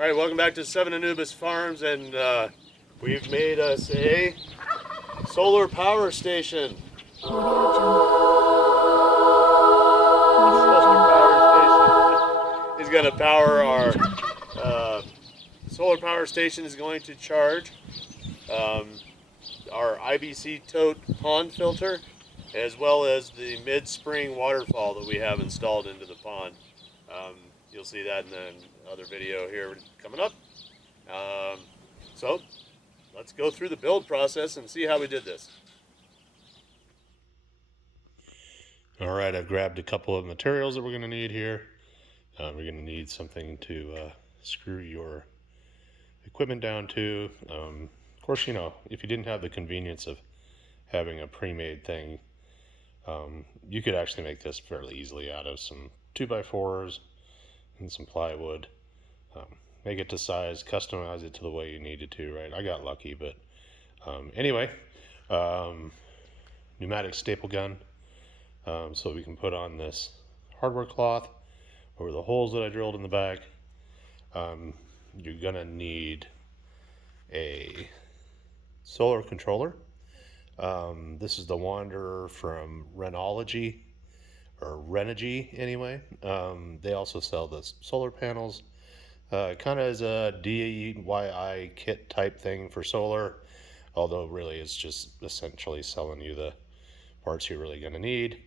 All right, welcome back to Seven Anubis Farms, and we've made us a solar power station. Solar power station is going to power our solar power station is going to charge our IBC tote pond filter, as well as the mid-spring waterfall that we have installed into the pond. You'll see that in the other video here coming up. So let's go through the build process and see how we did this. All right, I've grabbed a couple of materials that we're going to need here. We're going to need something to screw your equipment down to. Of course, you know, if you didn't have the convenience of having a pre-made thing, you could actually make this fairly easily out of some 2x4s and some plywood. Make it to size, customize it to the way you need it to, right? I got lucky, but anyway, pneumatic staple gun, so we can put on this hardware cloth over the holes that I drilled in the back. You're gonna need a solar controller. This is the Wanderer from Renology, or Renogy anyway. They also sell the solar panels, kind of as a DIY kit type thing for solar, although really it's just essentially selling you the parts you're really going to need.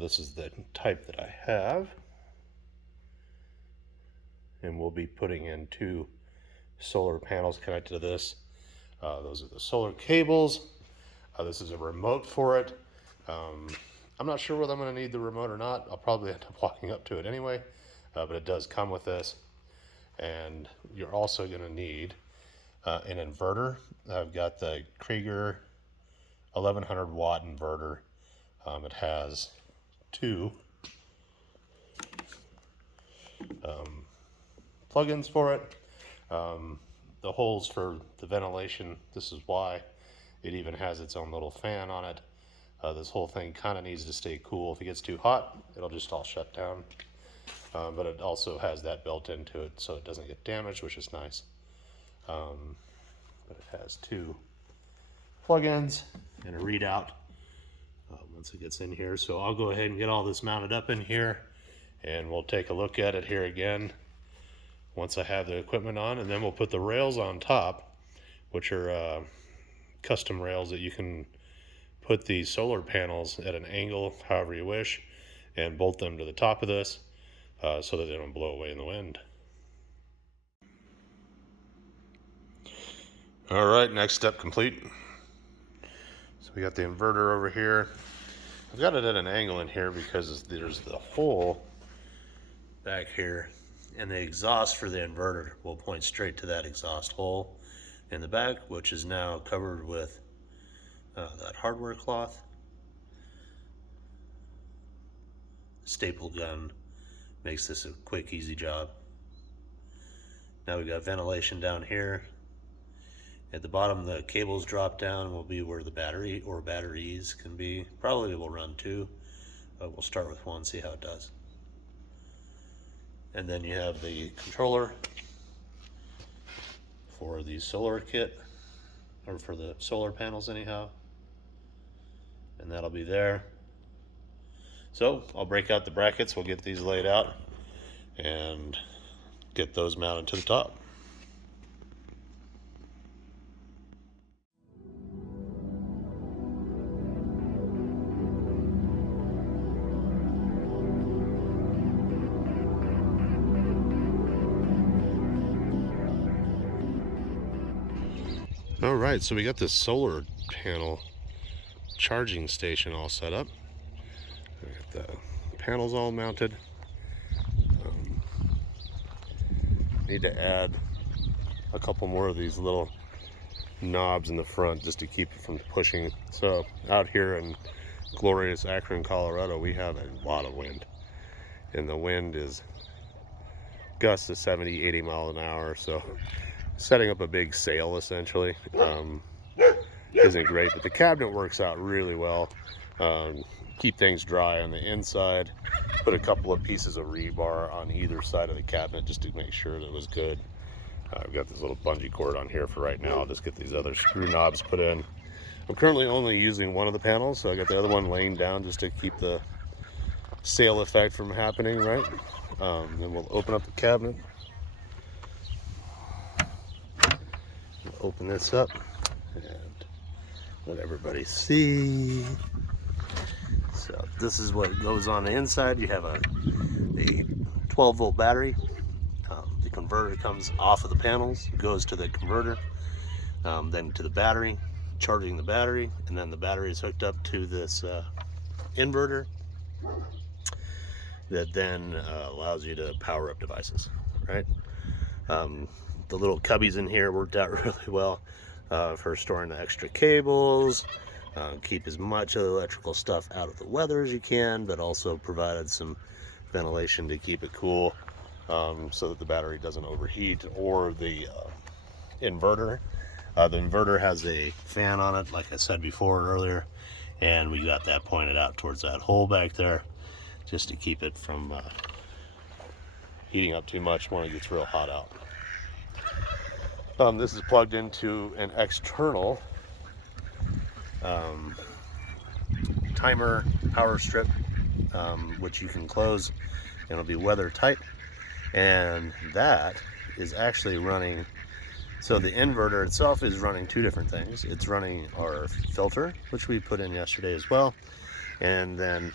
This is the type that I have, and we'll be putting in 2 solar panels connected to this. Those are the solar cables. This is a remote for it. I'm not sure whether I'm going to need the remote or not. I'll probably end up walking up to it anyway, but it does come with this. And you're also going to need an inverter. I've got the Krieger 1100 watt inverter. It has 2 plugins for it. The holes for the ventilation, this is why. It even has its own little fan on it. This whole thing kind of needs to stay cool. If it gets too hot, it'll just all shut down. But it also has that built into it so it doesn't get damaged, which is nice. But it has 2 plugins and a readout once it gets in here. So I'll go ahead and get all this mounted up in here, and we'll take a look at it here again once I have the equipment on, and then we'll put the rails on top, which are custom rails that you can put these solar panels at an angle however you wish and bolt them to the top of this so that they don't blow away in the wind. All right, next step complete. So we got the inverter over here. I've got it at an angle in here because there's the hole back here, and the exhaust for the inverter will point straight to that exhaust hole in the back, which is now covered with that hardware cloth. Staple gun makes this a quick, easy job. Now we've got ventilation down here. At the bottom, the cables drop down will be where the battery or batteries can be. Probably we'll run 2, but we'll start with 1, see how it does. And then you have the controller for the solar kit, or for the solar panels anyhow. And that'll be there. So I'll break out the brackets, we'll get these laid out and get those mounted to the top. All right, so we got this solar panel charging station all set up. We got the panels all mounted. Need to add a couple more of these little knobs in the front just to keep it from pushing. So out here in glorious Akron, Colorado, we have a lot of wind, and the wind is gusts of 70-80 miles an hour. So setting up a big sail essentially isn't great, but the cabinet works out really well. Keep things dry on the inside. Put a couple of pieces of rebar on either side of the cabinet just to make sure that it was good. I've got this little bungee cord on here for right now. I'll just get these other screw knobs put in. I'm currently only using one of the panels, so I got the other one laying down just to keep the sail effect from happening, right? Then we'll open up the cabinet. Open this up and let everybody see. So this is what goes on the inside. You have a 12-volt battery. The converter comes off of the panels, goes to the converter, then to the battery, charging the battery, and then the battery is hooked up to this inverter that then allows you to power up devices, right? The little cubbies in here worked out really well for storing the extra cables, keep as much of the electrical stuff out of the weather as you can, but also provided some ventilation to keep it cool, so that the battery doesn't overheat, or the inverter. The inverter has a fan on it, like I said before earlier, and we got that pointed out towards that hole back there, just to keep it from heating up too much when it gets real hot out. This is plugged into an external timer power strip, which you can close and it'll be weather tight, and that is actually running. So the inverter itself is running two different things. It's running our filter, which we put in yesterday as well, and then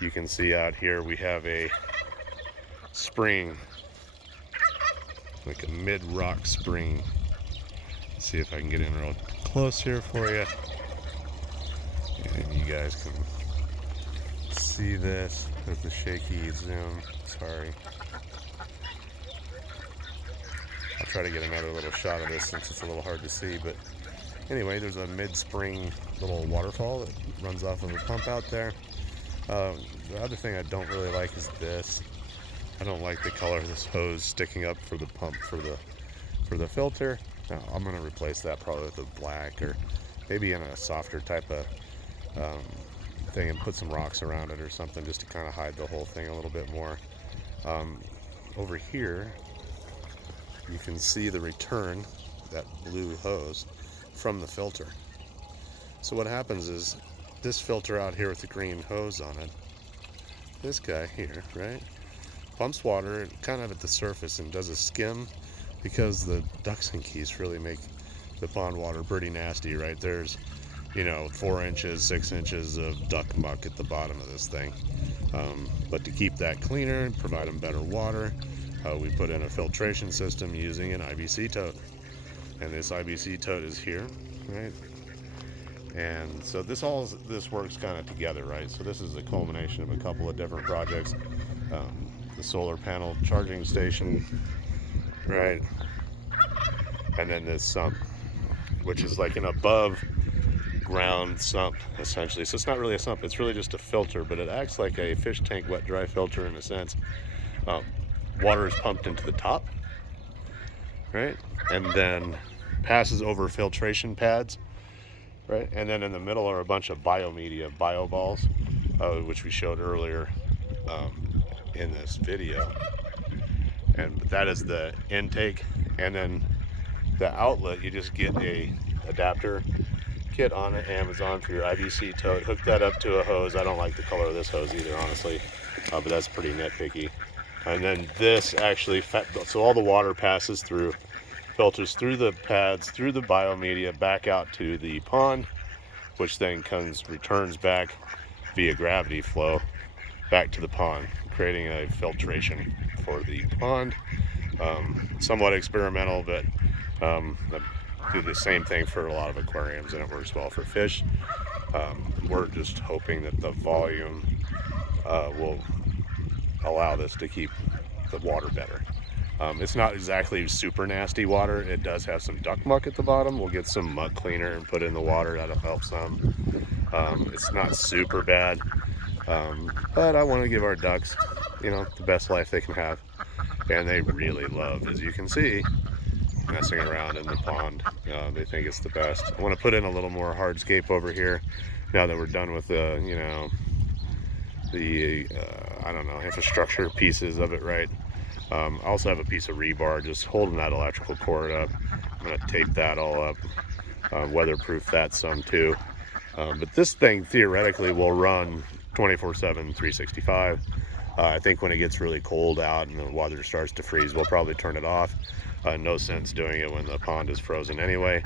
you can see out here we have a spring, like a mid-rock spring. Let's see if I can get in real close here for you, and you guys can see this with the shaky zoom. Sorry. I'll try to get another little shot of this since it's a little hard to see, but anyway, there's a mid-spring little waterfall that runs off of a pump out there. The other thing I don't really like is this. I don't like the color of this hose sticking up for the pump for the filter. Now, I'm going to replace that probably with a black, or maybe in a softer type of thing, and put some rocks around it or something, just to kind of hide the whole thing a little bit more. Over here you can see the return, that blue hose, from the filter. So what happens is, this filter out here with the green hose on it, this guy here, right, pumps water kind of at the surface and does a skim, because the ducks and geese really make the pond water pretty nasty, right? There's, 4 inches, 6 inches of duck muck at the bottom of this thing. But to keep that cleaner and provide them better water, we put in a filtration system using an IBC tote. And this IBC tote is here, right? And so this works kind of together, right? So this is a culmination of a couple of different projects. The solar panel charging station, right? And then this sump, which is like an above ground sump, essentially. So it's not really a sump, it's really just a filter, but it acts like a fish tank wet dry filter in a sense. Water is pumped into the top, right? And then passes over filtration pads, right? And then in the middle are a bunch of biomedia, bio balls, which we showed earlier in this video. And that is the intake. And then the outlet, you just get a adapter kit on Amazon for your IBC tote. Hook that up to a hose. I don't like the color of this hose either, honestly, but that's pretty nitpicky. And then this actually, so all the water passes through, filters through the pads, through the biomedia, back out to the pond, which then returns back via gravity flow back to the pond, creating a filtration for the pond. Somewhat experimental, but I do the same thing for a lot of aquariums, and it works well for fish. We're just hoping that the volume will allow this to keep the water better. It's not exactly super nasty water. It does have some duck muck at the bottom. We'll get some muck cleaner and put in the water. That'll help some. It's not super bad, but I want to give our ducks, the best life they can have, and they really love, as you can see, messing around in the pond. They think it's the best. I want to put in a little more hardscape over here now that we're done with the I don't know, infrastructure pieces of it, right? I also have a piece of rebar just holding that electrical cord up. I'm going to tape that all up, weatherproof that some too. But this thing theoretically will run 24/7, 365. I think when it gets really cold out and the water starts to freeze, we'll probably turn it off. No sense doing it when the pond is frozen anyway.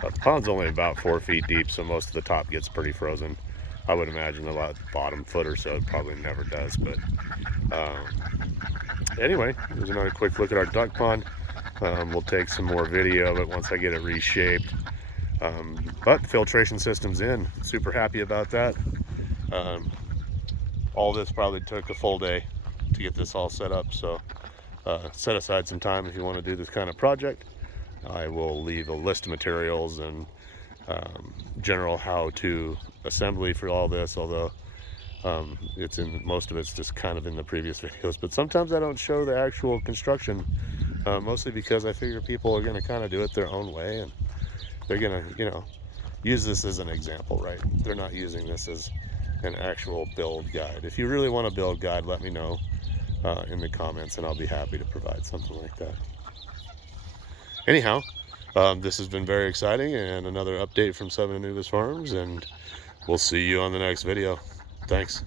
The pond's only about 4 feet deep, so most of the top gets pretty frozen. I would imagine the bottom foot or so it probably never does. But anyway, here's another quick look at our duck pond. We'll take some more video of it once I get it reshaped. But the filtration system's in. Super happy about that. All this probably took a full day to get this all set up, so set aside some time if you want to do this kind of project. I will leave a list of materials and general how-to assembly for all this, although most of it's just kind of in the previous videos, but sometimes I don't show the actual construction, mostly because I figure people are going to kind of do it their own way, and they're going to, use this as an example, right? They're not using this as an actual build guide. If you really want a build guide, let me know in the comments, and I'll be happy to provide something like that. Anyhow, this has been very exciting, and another update from Seven Anubis Farms, and we'll see you on the next video. Thanks.